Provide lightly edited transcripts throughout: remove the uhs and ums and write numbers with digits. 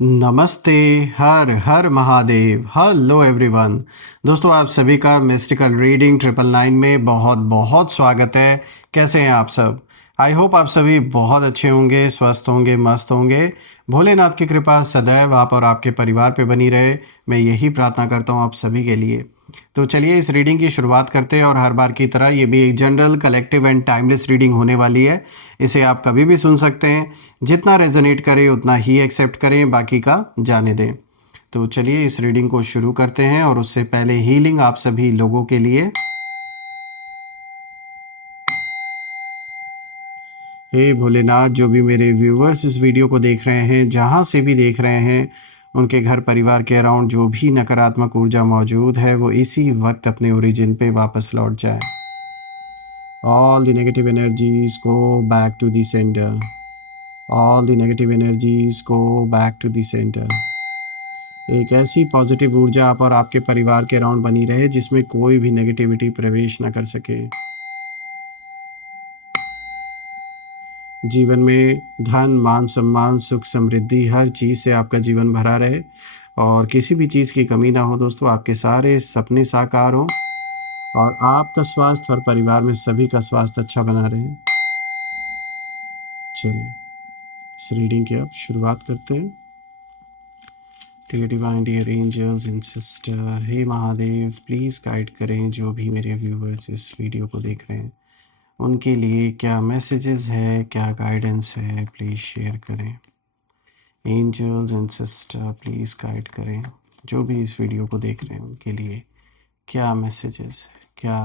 नमस्ते। हर हर महादेव। Hello everyone. दोस्तों, आप सभी का मिस्टिकल रीडिंग 999 में बहुत बहुत स्वागत है। कैसे हैं आप सब? आई होप आप सभी बहुत अच्छे होंगे, स्वस्थ होंगे, मस्त होंगे। भोलेनाथ की कृपा सदैव आप और आपके परिवार पे बनी रहे, मैं यही प्रार्थना करता हूँ आप सभी के लिए। तो चलिए इस रीडिंग की शुरुआत करते हैं, और हर बार की तरह ये भी एक general, collective and timeless reading होने वाली है। इसे आप कभी भी सुन सकते हैं। जितना रेजोनेट करे उतना ही एक्सेप्ट करें, बाकी का जाने दें। तो चलिए इस रीडिंग को शुरू करते हैं, और उससे पहले हीलिंग आप सभी लोगों के लिए। हे भोलेनाथ, जो भी मेरे व्यूवर्स इस वीडियो को देख रहे हैं, जहाँ से भी देख रहे हैं, उनके घर परिवार के अराउंड जो भी नकारात्मक ऊर्जा मौजूद है वो इसी वक्त अपने ओरिजिन पे वापस लौट जाए। All the negative energies go back to the centre. All the negative energies go back to the centre. एक ऐसी पॉजिटिव ऊर्जा आप और आपके परिवार के अराउंड बनी रहे जिसमें कोई भी नेगेटिविटी प्रवेश न कर सके। जीवन में धन, मान सम्मान, सुख, समृद्धि, हर चीज़ से आपका जीवन भरा रहे, और किसी भी चीज़ की कमी ना हो। दोस्तों, आपके सारे सपने साकार हों, और आपका स्वास्थ्य और परिवार में सभी का स्वास्थ्य अच्छा बना रहे। चलिए इस रीडिंग की अब शुरुआत करते हैं। Dear divine, dear angels and sister, हे महादेव, प्लीज़ गाइड करें जो भी मेरे व्यूवर्स इस वीडियो को देख रहे हैं, उनके लिए क्या मैसेजेस है, क्या गाइडेंस है, प्लीज़ शेयर करें। Angels and sister, please guide करें जो भी इस वीडियो को देख रहे हैं, उनके लिए क्या मैसेजेस है, क्या।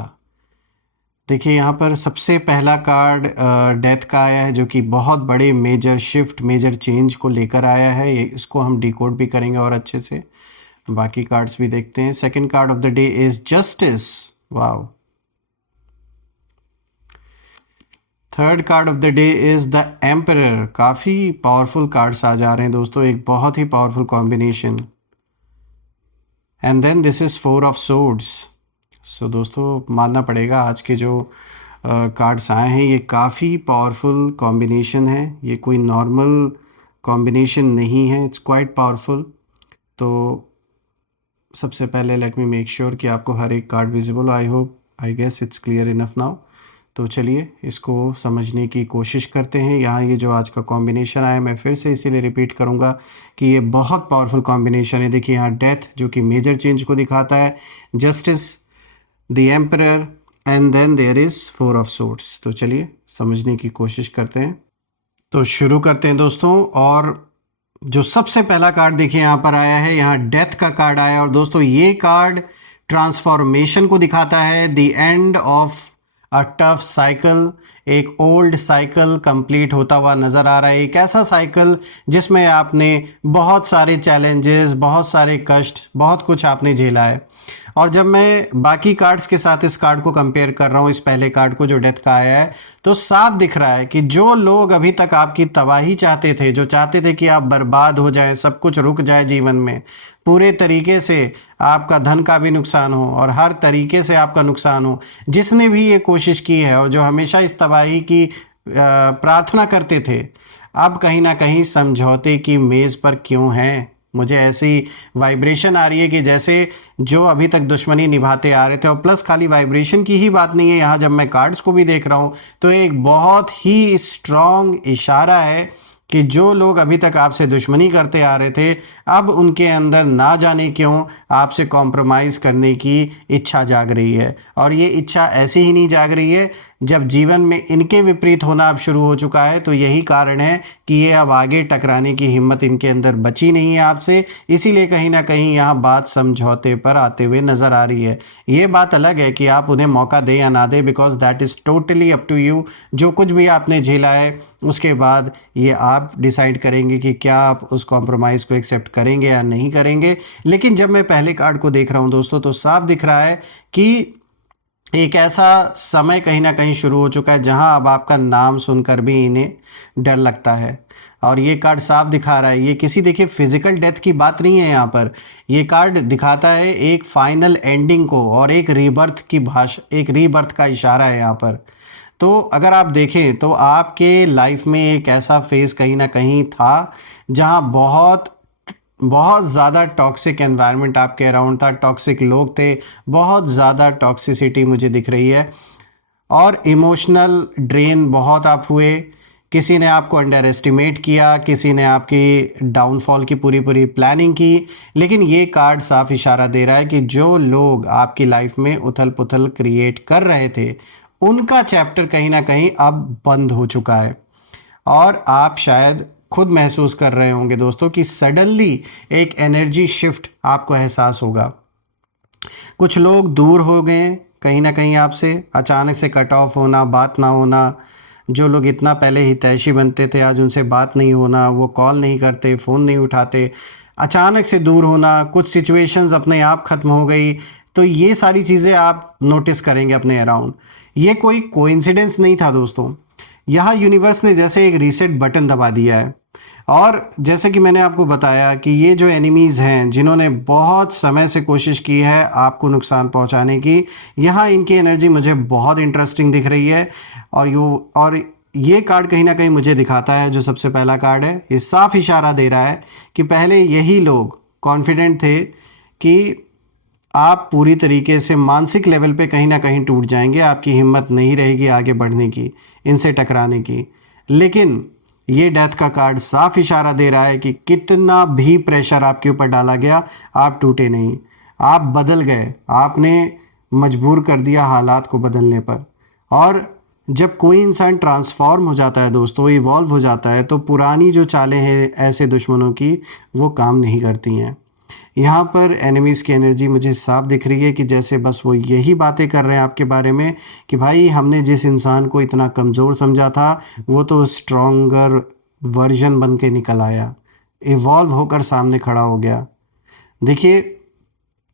देखिए, यहाँ पर सबसे पहला कार्ड डेथ का आया है, जो कि बहुत बड़े मेजर शिफ्ट, मेजर चेंज को लेकर आया है। ये इसको हम डिकोड भी करेंगे और अच्छे से। बाकी कार्ड्स भी देखते हैं। Second card of the day is justice. Wow. Third card of the day is the emperor. काफ़ी पावरफुल कार्ड्स आ जा रहे हैं दोस्तों, एक बहुत ही powerful combination. And then this is four of swords. So दोस्तों, मानना पड़ेगा आज के जो कार्ड्स आए हैं ये काफ़ी पावरफुल कॉम्बिनेशन है। ये कोई नॉर्मल कॉम्बिनेशन नहीं है, इट्स क्वाइट पावरफुल। तो सबसे पहले लेट मी मेक श्योर कि आपको हर एक card visible. I hope, I guess it's clear enough now. तो चलिए इसको समझने की कोशिश करते हैं। यहाँ ये जो आज का कॉम्बिनेशन आया, मैं फिर से इसीलिए रिपीट करूँगा कि ये बहुत पावरफुल कॉम्बिनेशन है। देखिए यहाँ डेथ जो कि मेजर चेंज को दिखाता है, justice, the emperor, and then there is four of swords. तो चलिए समझने की कोशिश करते हैं। तो शुरू करते हैं दोस्तों। और जो सबसे पहला कार्ड देखिए यहाँ पर आया है, यहाँ डेथ का कार्ड आया। और दोस्तों ये कार्ड ट्रांसफॉर्मेशन को दिखाता है, the end of a tough cycle. एक ओल्ड साइकिल कंप्लीट होता हुआ नज़र आ रहा है। एक ऐसा साइकिल जिसमें आपने बहुत सारे चैलेंजेस, बहुत सारे कष्ट, बहुत कुछ आपने झेला है। और जब मैं बाकी कार्ड्स के साथ इस कार्ड को कंपेयर कर रहा हूँ, इस पहले कार्ड को जो डेथ का आया है, तो साफ दिख रहा है कि जो लोग अभी तक आपकी तबाही चाहते थे, जो चाहते थे कि आप बर्बाद हो जाएं, सब कुछ रुक जाए जीवन में, पूरे तरीके से आपका धन का भी नुकसान हो और हर तरीके से आपका नुकसान हो, जिसने भी ये कोशिश की है और जो हमेशा इस तबाही की प्रार्थना करते थे, अब कहीं ना कहीं समझौते की मेज़ पर क्यों हैं। मुझे ऐसी वाइब्रेशन आ रही है कि जैसे जो अभी तक दुश्मनी निभाते आ रहे थे, और प्लस खाली वाइब्रेशन की ही बात नहीं है, यहाँ जब मैं कार्ड्स को भी देख रहा हूँ तो एक बहुत ही स्ट्रॉन्ग इशारा है कि जो लोग अभी तक आपसे दुश्मनी करते आ रहे थे, अब उनके अंदर ना जाने क्यों आपसे कॉम्प्रोमाइज़ करने की इच्छा जाग रही है। और ये इच्छा ऐसे ही नहीं जाग रही है, जब जीवन में इनके विपरीत होना अब शुरू हो चुका है, तो यही कारण है कि ये अब आगे टकराने की हिम्मत इनके अंदर बची नहीं है आपसे। इसीलिए कहीं ना कहीं यहाँ बात समझौते पर आते हुए नज़र आ रही है। ये बात अलग है कि आप उन्हें मौका दें या ना दें, because that is totally up to you. जो कुछ भी आपने झेला है उसके बाद ये आप डिसाइड करेंगे कि क्या आप उस कॉम्प्रोमाइज़ को एक्सेप्ट करेंगे या नहीं करेंगे। लेकिन जब मैं पहले कार्ड को देख रहा हूँ दोस्तों, तो साफ दिख रहा है कि एक ऐसा समय कहीं ना कहीं शुरू हो चुका है जहां अब आपका नाम सुनकर भी इन्हें डर लगता है। और ये कार्ड साफ दिखा रहा है, ये किसी देखिए फिजिकल डेथ की बात नहीं है यहाँ पर। ये कार्ड दिखाता है एक फाइनल एंडिंग को और एक रीबर्थ की भाषा, एक रीबर्थ का इशारा है यहाँ पर। तो अगर आप देखें तो आपके लाइफ में एक ऐसा फेज़ कहीं ना कहीं था जहां बहुत बहुत ज़्यादा टॉक्सिक एनवायरनमेंट आपके अराउंड था, टॉक्सिक लोग थे, बहुत ज़्यादा टॉक्सिसिटी मुझे दिख रही है, और इमोशनल ड्रेन बहुत आप हुए। किसी ने आपको अंडर एस्टिमेट किया, किसी ने आपकी डाउनफॉल की पूरी पूरी प्लानिंग की। लेकिन ये कार्ड साफ इशारा दे रहा है कि जो लोग आपकी लाइफ में उथल पुथल क्रिएट कर रहे थे, उनका चैप्टर कहीं ना कहीं अब बंद हो चुका है। और आप शायद खुद महसूस कर रहे होंगे दोस्तों कि सडनली एक एनर्जी शिफ्ट आपको एहसास होगा। कुछ लोग दूर हो गए कहीं ना कहीं आपसे, अचानक से कट ऑफ होना, बात ना होना। जो लोग इतना पहले हितैषी बनते थे, आज उनसे बात नहीं होना, वो कॉल नहीं करते, फ़ोन नहीं उठाते, अचानक से दूर होना, कुछ सिचुएशंस अपने आप ख़त्म हो गई। तो ये सारी चीज़ें आप नोटिस करेंगे अपने अराउंड। ये कोई कोइंसिडेंस नहीं था दोस्तों, यहाँ यूनिवर्स ने जैसे एक रीसेट बटन दबा दिया है। और जैसे कि मैंने आपको बताया कि ये जो एनिमीज़ हैं, जिन्होंने बहुत समय से कोशिश की है आपको नुकसान पहुंचाने की, यहाँ इनकी एनर्जी मुझे बहुत इंटरेस्टिंग दिख रही है। और ये कार्ड कहीं ना कहीं मुझे दिखाता है, जो सबसे पहला कार्ड है, ये साफ इशारा दे रहा है कि पहले यही लोग कॉन्फिडेंट थे कि आप पूरी तरीके से मानसिक लेवल पे कहीं ना कहीं टूट जाएंगे, आपकी हिम्मत नहीं रहेगी आगे बढ़ने की, इनसे टकराने की। लेकिन ये डेथ का कार्ड साफ इशारा दे रहा है कि कितना भी प्रेशर आपके ऊपर डाला गया, आप टूटे नहीं, आप बदल गए, आपने मजबूर कर दिया हालात को बदलने पर। और जब कोई इंसान ट्रांसफॉर्म हो जाता है दोस्तों, इवॉल्व हो जाता है, तो पुरानी जो चालें हैं ऐसे दुश्मनों की, वो काम नहीं करती हैं। यहाँ पर एनिमीज़ की एनर्जी मुझे साफ दिख रही है कि जैसे बस वो यही बातें कर रहे हैं आपके बारे में कि भाई हमने जिस इंसान को इतना कमज़ोर समझा था, वो तो स्ट्रॉन्गर वर्जन बन के निकल आया, इवॉल्व होकर सामने खड़ा हो गया। देखिए,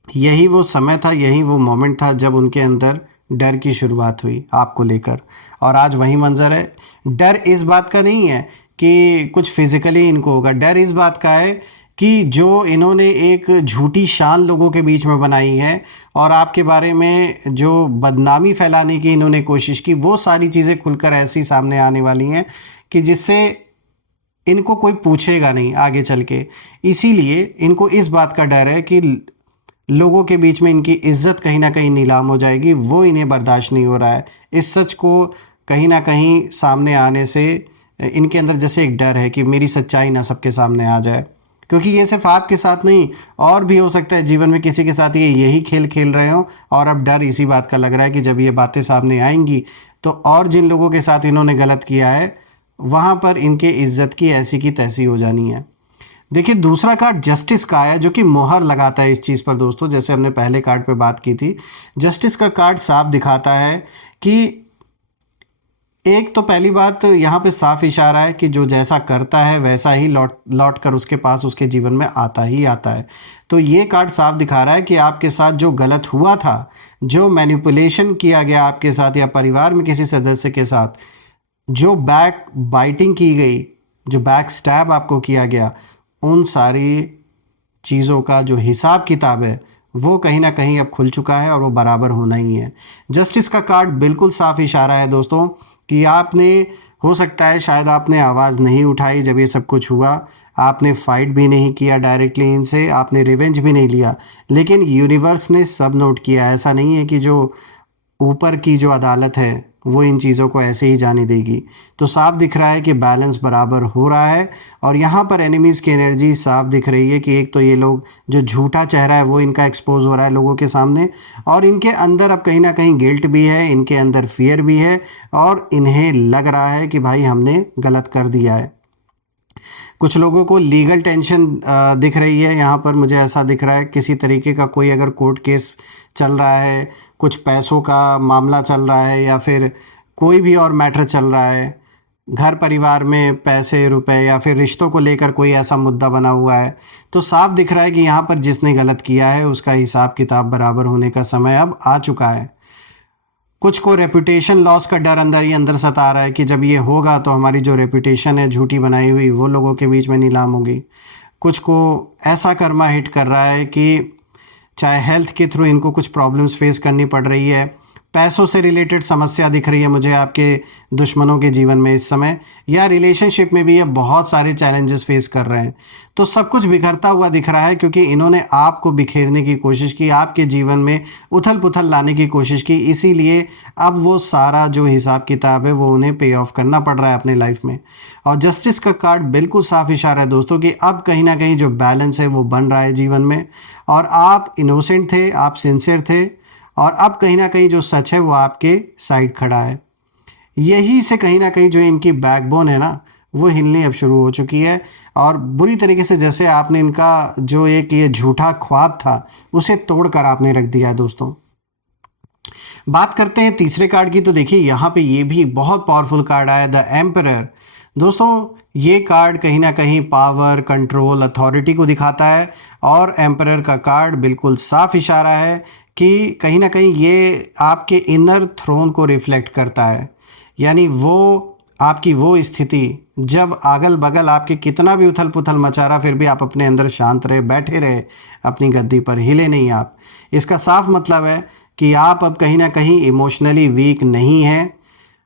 यही वो समय था, यही वो मोमेंट था जब उनके अंदर डर की शुरुआत हुई आपको लेकर। और आज वही मंजर है। डर इस बात का नहीं है कि कुछ फिजिकली इनको होगा, डर इस बात का है कि जो इन्होंने एक झूठी शान लोगों के बीच में बनाई है और आपके बारे में जो बदनामी फैलाने की इन्होंने कोशिश की, वो सारी चीज़ें खुलकर ऐसी सामने आने वाली हैं कि जिससे इनको कोई पूछेगा नहीं आगे चल के। इसीलिए इनको इस बात का डर है कि लोगों के बीच में इनकी इज्जत कहीं ना कहीं नीलाम हो जाएगी, वो इन्हें बर्दाश्त नहीं हो रहा है। इस सच को कहीं ना कहीं सामने आने से इनके अंदर जैसे एक डर है कि मेरी सच्चाई ना सबके सामने आ जाए। क्योंकि ये सिर्फ आपके साथ नहीं, और भी हो सकता है जीवन में किसी के साथ ये यही खेल खेल रहे हो, और अब डर इसी बात का लग रहा है कि जब ये बातें सामने आएंगी तो और जिन लोगों के साथ इन्होंने गलत किया है, वहाँ पर इनके इज्जत की ऐसी की तैसी हो जानी है। देखिए, दूसरा कार्ड जस्टिस का है, जो कि मोहर लगाता है इस चीज़ पर दोस्तों। जैसे हमने पहले कार्ड पे बात की थी, जस्टिस का कार्ड साफ दिखाता है कि एक तो पहली बात यहाँ पे साफ इशारा है कि जो जैसा करता है वैसा ही लौट लौट कर उसके पास उसके जीवन में आता ही आता है। तो ये कार्ड साफ दिखा रहा है कि आपके साथ जो गलत हुआ था, जो मैनिपुलेशन किया गया आपके साथ या परिवार में किसी सदस्य के साथ, जो बैक बाइटिंग की गई, जो बैक स्टैब आपको किया गया, उन सारी चीज़ों का जो हिसाब किताब है वो कहीं ना कहीं अब खुल चुका है और वो बराबर होना ही है। जस्टिस का कार्ड बिल्कुल साफ इशारा है दोस्तों कि आपने, हो सकता है शायद आपने आवाज़ नहीं उठाई जब ये सब कुछ हुआ, आपने फाइट भी नहीं किया डायरेक्टली इनसे, आपने रिवेंज भी नहीं लिया, लेकिन यूनिवर्स ने सब नोट किया। ऐसा नहीं है कि जो ऊपर की जो अदालत है वो इन चीज़ों को ऐसे ही जाने देगी। तो साफ दिख रहा है कि बैलेंस बराबर हो रहा है। और यहाँ पर एनिमीज़ की एनर्जी साफ दिख रही है कि एक तो ये लोग, जो झूठा चेहरा है वो इनका एक्सपोज हो रहा है लोगों के सामने, और इनके अंदर अब कहीं ना कहीं गिल्ट भी है, इनके अंदर फियर भी है, और इन्हें लग रहा है कि भाई हमने गलत कर दिया है। कुछ लोगों को लीगल टेंशन दिख रही है यहाँ पर, मुझे ऐसा दिख रहा है किसी तरीके का कोई अगर कोर्ट केस चल रहा है, कुछ पैसों का मामला चल रहा है, या फिर कोई भी और मैटर चल रहा है, घर परिवार में पैसे रुपए या फिर रिश्तों को लेकर कोई ऐसा मुद्दा बना हुआ है। तो साफ दिख रहा है कि यहाँ पर जिसने गलत किया है उसका हिसाब किताब बराबर होने का समय अब आ चुका है। कुछ को रेपुटेशन लॉस का डर अंदर ही अंदर सता रहा है कि जब ये होगा तो हमारी जो रेपुटेशन है झूठी बनाई हुई, वो लोगों के बीच में नीलाम होगी। कुछ को ऐसा कर्मा हिट कर रहा है कि चाहे हेल्थ के थ्रू इनको कुछ प्रॉब्लम्स फेस करनी पड़ रही है, पैसों से रिलेटेड समस्या दिख रही है मुझे आपके दुश्मनों के जीवन में इस समय, या रिलेशनशिप में भी ये बहुत सारे चैलेंजेस फेस कर रहे हैं। तो सब कुछ बिखरता हुआ दिख रहा है क्योंकि इन्होंने आपको बिखेरने की कोशिश की, आपके जीवन में उथल पुथल लाने की कोशिश की, इसीलिए अब वो सारा जो हिसाब किताब है वो उन्हें पे ऑफ करना पड़ रहा है अपने लाइफ में। और जस्टिस का कार्ड बिल्कुल साफ इशारा है दोस्तों कि अब कहीं ना कहीं जो बैलेंस है वो बन रहा है जीवन में, और आप इनोसेंट थे, आप सिंसियर थे, और अब कहीं ना कहीं जो सच है वो आपके साइड खड़ा है। यही से कहीं ना कहीं जो इनकी बैकबोन है ना वो हिलनी अब शुरू हो चुकी है, और बुरी तरीके से जैसे आपने इनका जो एक ये झूठा ख्वाब था उसे तोड़कर आपने रख दिया है दोस्तों। बात करते हैं तीसरे कार्ड की, तो देखिए यहाँ पे ये भी बहुत पावरफुल कार्ड आया, द एम्परर। दोस्तों ये कार्ड कहीं ना कहीं पावर, कंट्रोल, अथॉरिटी को दिखाता है, और एम्परर का कार्ड बिल्कुल साफ इशारा है कि कहीं ना कहीं ये आपके इनर थ्रोन को रिफ्लेक्ट करता है। यानी वो आपकी वो स्थिति जब अगल बगल आपके कितना भी उथल पुथल मचा रहा, फिर भी आप अपने अंदर शांत रहे, बैठे रहे अपनी गद्दी पर, हिले नहीं आप। इसका साफ मतलब है कि आप अब कहीं ना कहीं इमोशनली वीक नहीं हैं,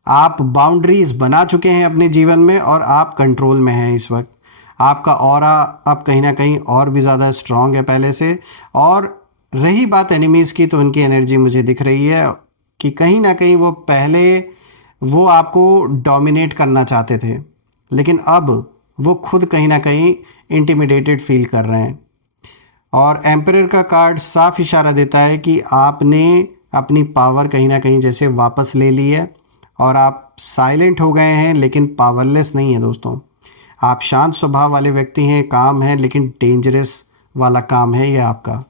आप बाउंड्रीज बना चुके हैं अपने जीवन में, और आप कंट्रोल में हैं इस वक्त। आपका ऑरा अब कहीं ना कहीं और भी ज़्यादा स्ट्रांग है पहले से। और रही बात एनिमीज़ की, तो उनकी एनर्जी मुझे दिख रही है कि कहीं ना कहीं वो पहले वो आपको डोमिनेट करना चाहते थे, लेकिन अब वो खुद कहीं ना कहीं इंटिमिडेटेड फील कर रहे हैं। और एम्परर का कार्ड साफ इशारा देता है कि आपने अपनी पावर कहीं ना कहीं जैसे वापस ले ली है, और आप साइलेंट हो गए हैं लेकिन पावरलेस नहीं है दोस्तों। आप शांत स्वभाव वाले व्यक्ति हैं, काम है, लेकिन डेंजरस वाला काम है ये आपका।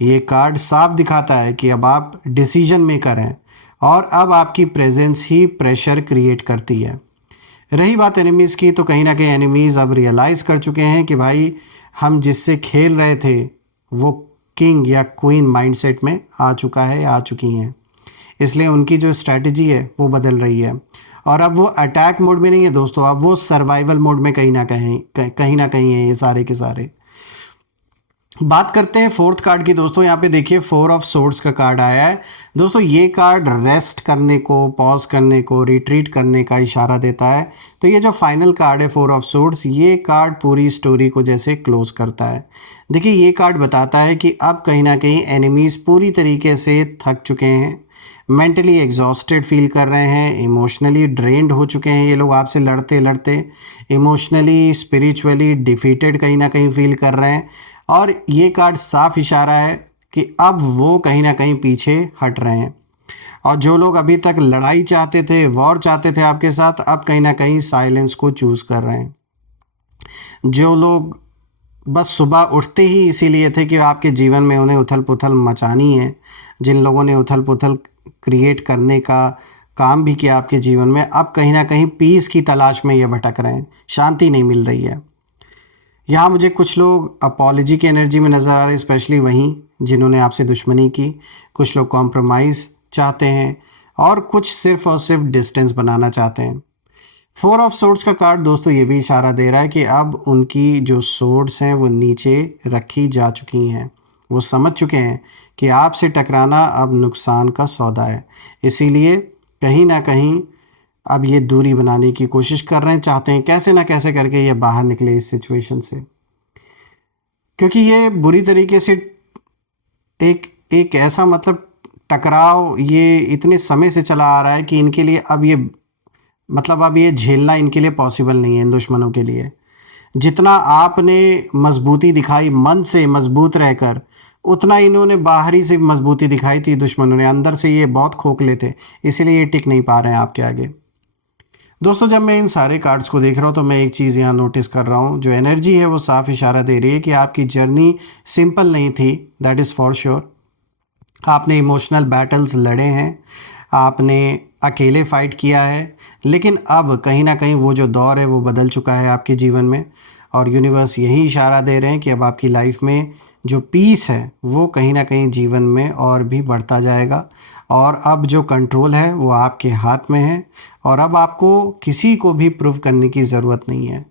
ये कार्ड साफ दिखाता है कि अब आप डिसीजन मेकर हैं, और अब आपकी प्रेजेंस ही प्रेशर क्रिएट करती है। रही बात एनिमीज़ की, तो कहीं ना कहीं एनिमीज़ अब रियलाइज़ कर चुके हैं कि भाई हम जिससे खेल रहे थे वो किंग या क्वीन माइंडसेट में आ चुका है या आ चुकी हैं, इसलिए उनकी जो स्ट्रैटेजी है वो बदल रही है। और अब वो अटैक मोड में नहीं है दोस्तों, अब वो सर्वाइवल मोड में कहीं ना कहीं है ये सारे के सारे। बात करते हैं फोर्थ कार्ड की दोस्तों। यहाँ पे देखिए 4 ऑफ सोर्ड्स का कार्ड आया है दोस्तों। ये कार्ड रेस्ट करने को, पॉज करने को, रिट्रीट करने का इशारा देता है। तो ये जो फाइनल कार्ड है 4 ऑफ सोर्ड्स, ये कार्ड पूरी स्टोरी को जैसे क्लोज करता है। देखिए ये कार्ड बताता है कि अब कहीं ना कहीं एनिमीज़ पूरी तरीके से थक चुके हैं, मेंटली एग्जॉस्टेड फील कर रहे हैं, इमोशनली ड्रेन्ड हो चुके हैं ये लोग आपसे लड़ते लड़ते, इमोशनली स्पिरिचुअली डिफीटेड कहीं ना कहीं फील कर रहे हैं। और ये कार्ड साफ इशारा है कि अब वो कहीं ना कहीं पीछे हट रहे हैं, और जो लोग अभी तक लड़ाई चाहते थे, वॉर चाहते थे आपके साथ, अब कहीं ना कहीं साइलेंस को चूज़ कर रहे हैं। जो लोग बस सुबह उठते ही इसीलिए थे कि आपके जीवन में उन्हें उथल पुथल मचानी है, जिन लोगों ने उथल पुथल क्रिएट करने का काम भी किया आपके जीवन में, अब कहीं ना कहीं पीस की तलाश में ये भटक रहे हैं, शांति नहीं मिल रही है। यहाँ मुझे कुछ लोग अपॉलजी की एनर्जी में नज़र आ रहे हैं, स्पेशली वहीं जिन्होंने आपसे दुश्मनी की। कुछ लोग कॉम्प्रोमाइज़ चाहते हैं, और कुछ सिर्फ और सिर्फ डिस्टेंस बनाना चाहते हैं। 4 ऑफ सोर्ड्स का कार्ड दोस्तों ये भी इशारा दे रहा है कि अब उनकी जो सोर्ड्स हैं वो नीचे रखी जा चुकी हैं। वो समझ चुके हैं कि आपसे टकराना अब नुकसान का सौदा है, इसीलिए कहीं ना कहीं अब ये दूरी बनाने की कोशिश कर रहे हैं, चाहते हैं कैसे ना कैसे करके ये बाहर निकले इस सिचुएशन से, क्योंकि ये बुरी तरीके से एक ऐसा मतलब टकराव ये इतने समय से चला आ रहा है कि इनके लिए अब ये मतलब अब ये झेलना इनके लिए पॉसिबल नहीं है इन दुश्मनों के लिए। जितना आपने मजबूती दिखाई मन से मजबूत रहकर, उतना इन्होंने बाहरी से मजबूती दिखाई थी दुश्मनों ने, अंदर से ये बहुत खोखले थे, इसीलिए ये टिक नहीं पा रहे हैं आपके आगे। दोस्तों जब मैं इन सारे कार्ड्स को देख रहा हूँ तो मैं एक चीज़ यहाँ नोटिस कर रहा हूँ, जो एनर्जी है वो साफ इशारा दे रही है कि आपकी जर्नी सिंपल नहीं थी, दैट इज़ फॉर श्योर। आपने इमोशनल बैटल्स लड़े हैं, आपने अकेले फाइट किया है, लेकिन अब कहीं ना कहीं वो जो दौर है वो बदल चुका है आपके जीवन में, और यूनिवर्स यही इशारा दे रहे हैं कि अब आपकी लाइफ में जो पीस है वो कहीं ना कहीं जीवन में और भी बढ़ता जाएगा, और अब जो कंट्रोल है वो आपके हाथ में है, और अब आपको किसी को भी प्रूव करने की ज़रूरत नहीं है।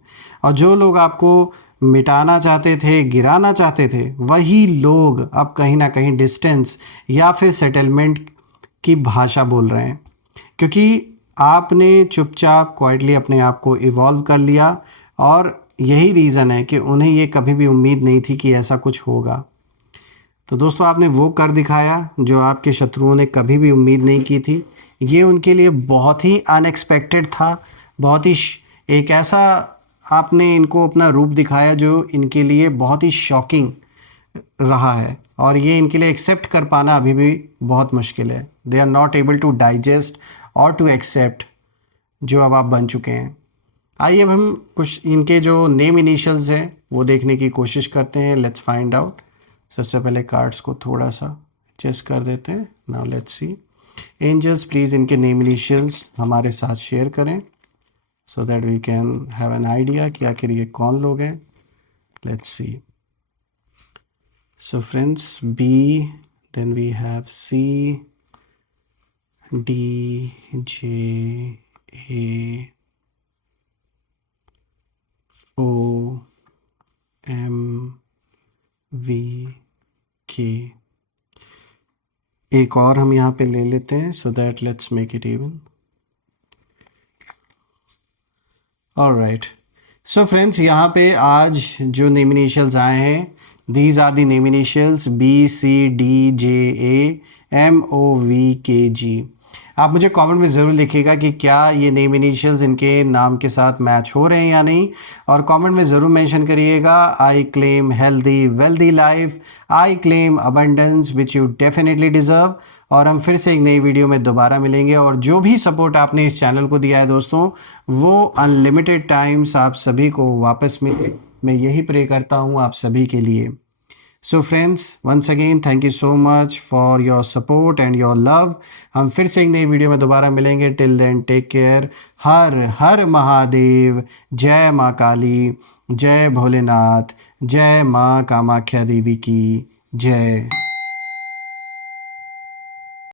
और जो लोग आपको मिटाना चाहते थे, गिराना चाहते थे, वही लोग अब कहीं ना कहीं डिस्टेंस या फिर सेटलमेंट की भाषा बोल रहे हैं, क्योंकि आपने चुपचाप क्वाइटली अपने आप को इवॉल्व कर लिया और यही रीज़न है कि उन्हें ये कभी भी उम्मीद नहीं थी कि ऐसा कुछ होगा। तो दोस्तों आपने वो कर दिखाया जो आपके शत्रुओं ने कभी भी उम्मीद नहीं की थी। ये उनके लिए बहुत ही अनएक्सपेक्टेड था, बहुत ही एक ऐसा आपने इनको अपना रूप दिखाया जो इनके लिए बहुत ही शॉकिंग रहा है और ये इनके लिए एक्सेप्ट कर पाना अभी भी बहुत मुश्किल है। They are not able to digest और टू एक्सेप्ट जो अब आप बन चुके हैं। आइए अब हम कुछ इनके जो नेम इनिशियल्स हैं वो देखने की कोशिश करते हैं। Let's find out. सबसे पहले कार्ड्स को थोड़ा सा एडजस्ट कर देते हैं। Now let's see. Angels please इनके नेम इनिशियल्स हमारे साथ शेयर करें so that we can have an idea कि आखिर ये कौन लोग हैं। Let's see. So friends, B, then we have C, D, J, A, O, M, V, K. एक और हम यहाँ पे ले लेते हैं so that let's make it even. Alright, so friends यहाँ पे आज जो नेम इनिशियल्स आए हैं, these are the name initials B, C, D, J, A, M, O, V, K, G. आप मुझे कमेंट में ज़रूर लिखिएगा कि क्या ये नेम इनिशियल्स इनके नाम के साथ मैच हो रहे हैं या नहीं, और कमेंट में ज़रूर मेंशन करिएगा I claim healthy wealthy life, I claim abundance which you definitely deserve. और हम फिर से एक नई वीडियो में दोबारा मिलेंगे, और जो भी सपोर्ट आपने इस चैनल को दिया है दोस्तों, वो अनलिमिटेड टाइम्स आप सभी को वापस मिले, मैं यही प्रे करता हूँ आप सभी के लिए। So friends, once again thank you so much for your support and your love. हम फिर से एक नई वीडियो में दोबारा मिलेंगे। Till then take care. हर हर महादेव। जय माँ काली, जय भोलेनाथ, जय माँ कामाख्या देवी की जय।